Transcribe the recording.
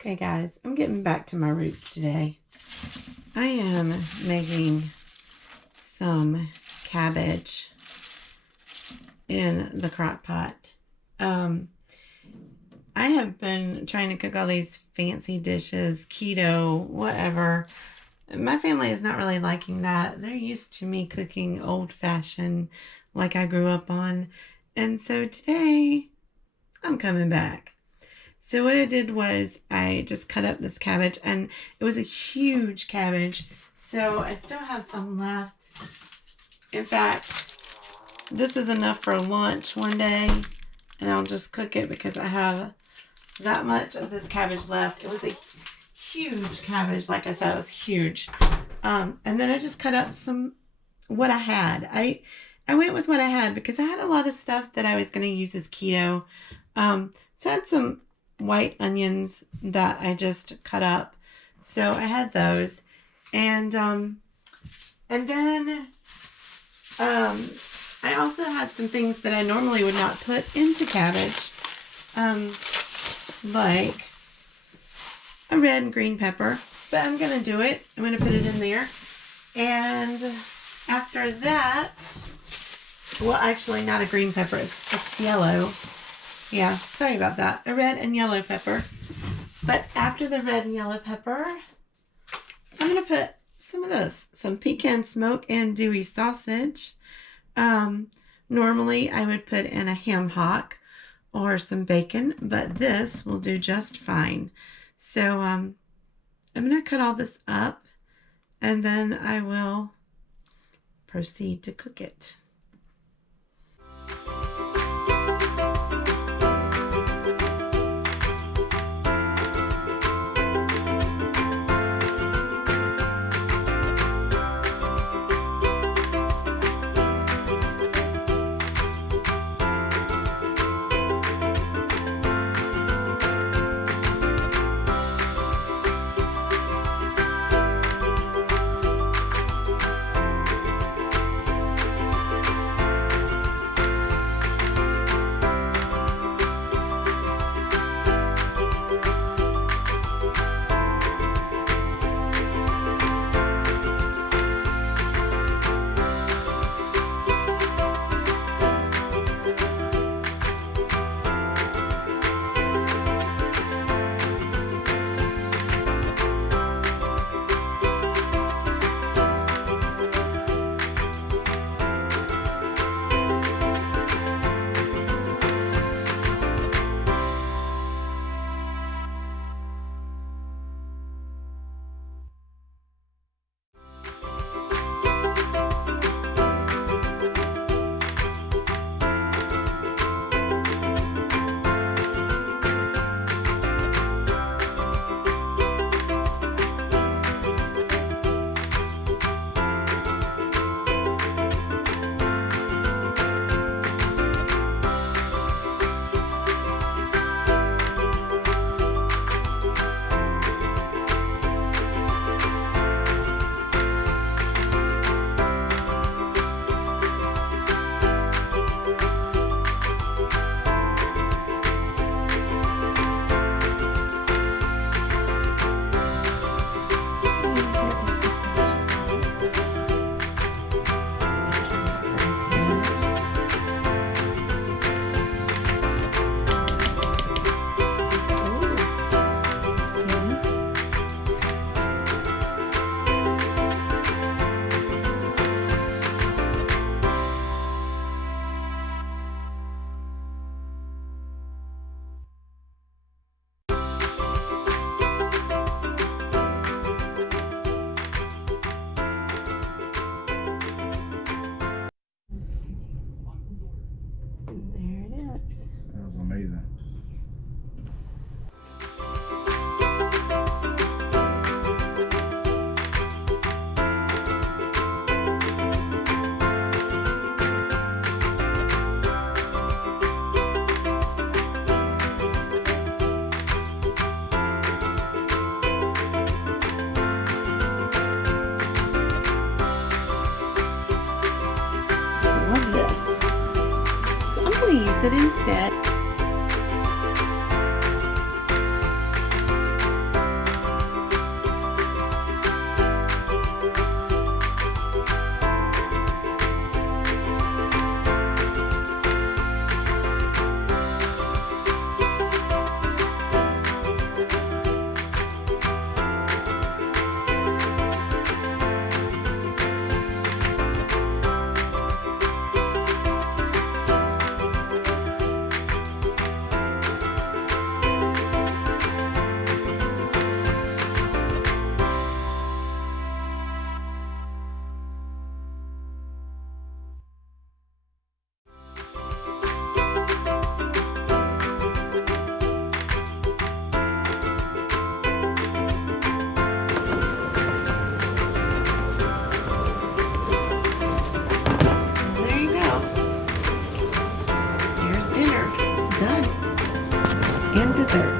Okay guys, I'm getting back to my roots today. I am making some cabbage in the crock pot. I have been trying to cook all these fancy dishes, keto, whatever. My family is not really liking that. They're used to me cooking old-fashioned like I grew up on. And so today, I'm coming back. So what I did was I just cut up this cabbage, and it was a huge cabbage. So I still have some left. In fact, this is enough for lunch one day, and I'll just cook it because I have that much of this cabbage left. It was a huge cabbage. Like I said, it was huge. And then I just cut up what I had. I went with what I had because I had a lot of stuff that I was going to use as keto. So I had some white onions that I just cut up. So I had those. And then I also had some things that I normally would not put into cabbage. Like a red and green pepper. But I'm going to do it. I'm going to put it in there. And after that, well, actually not a green pepper. It's yellow. Yeah, sorry about that. A red and yellow pepper. But after the red and yellow pepper, I'm going to put some of this. Some pecan smoked andouille sausage. Normally, I would put in a ham hock or some bacon, but this will do just fine. So, I'm going to cut all this up, and then I will proceed to cook it. That was amazing. Love this. So I'm going to use it instead. It's a